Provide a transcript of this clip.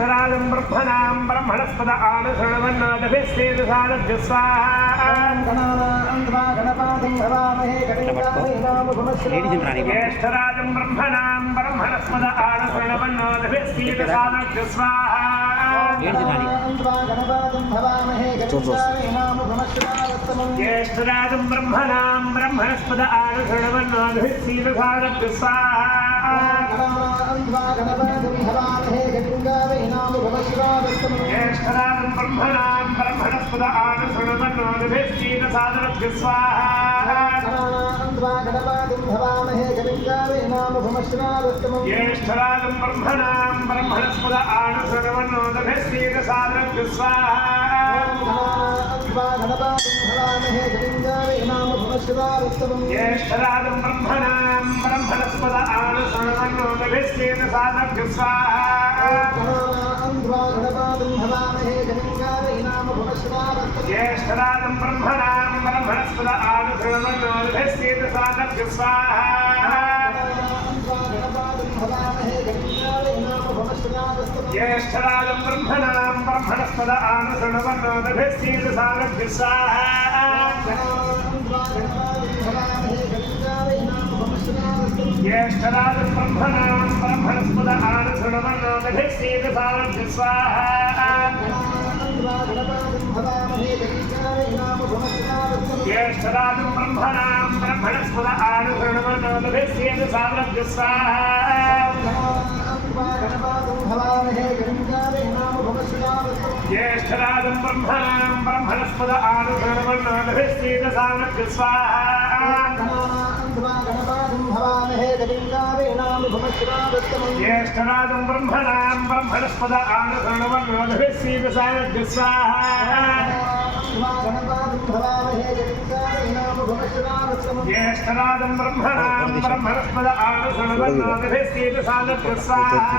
ജ്യേഷ്ഠരാജം ബ്രഹ്മണാം ബ്രഹ്മണസ്പത ആണ് ജ്യേഷ്ഠരാജം ബ്രഹ്മണാം ബ്രഹ്മണസ്പത ആണ് ജ്യേഷ്ഠരാജം ബ്രഹ്മണാം ബ്രഹ്മണസ്പത ആണ് ശ്രണവന്നാഥ ശ്രീരസാനഭ്യ സ്വാഹ आनशृण्वन्नादभिस्तेन सारभ्य स्वाहा ज्येष्ठराजं ब्रह्मणां ब्रह्मणस्पद आनशृण्वन्नादभिस्तेन सारभ्य स्वाहा ज्येष्ठराजं ब्रह्मणां ब्रह्मणस्पद आनशृण्वन्नादभिस्तेन सारभ्य स्वाहा ज्येष्ठराजं ब्रह्मणां ब्रह्मणस्पद आनशृण्वन्नादभिस्तेन सारभ्य स्वाहा ज्येष्ठराजं ब्रह्मणां ब्रह्मणस्पद आनशृण्वन्नादभिस्तेन सारभ्य स्वाहा ज्येष्ठराजं ब्रह्मणां ब्रह्मणस्पद आनशृण्वन्नादभिस्तेन सारभ्य स्वाहा ज्येष्ठराजं ब्रह्मणां ब्रह्मणस्पद आनशृण्वन्नादभिस्तेन सारभ्य स्वाहा ज्येष्ठराजं ब्रह्मणां ब्रह्मणस्पद आनशृण्वन्नादभिस्तेन सारभ्य स्वाहा ज्येष्ठराजं ब्रह्मणां ब्रह्मणस्पद आनशृण्वन्नादभिस्तेन सारभ्य स्वाहा ज्येष्ठराजं ब्रह्मणां ब्रह्मणस्पद आनसर्णवन्योधभिः श्रीवसायज्ञ स्वाहा ज्येष्ठराजं ब्रह्मणां ब्रह्मणस्पद आनसर्णवन्योधभिः श्रीवसायज्ञ स्वाहा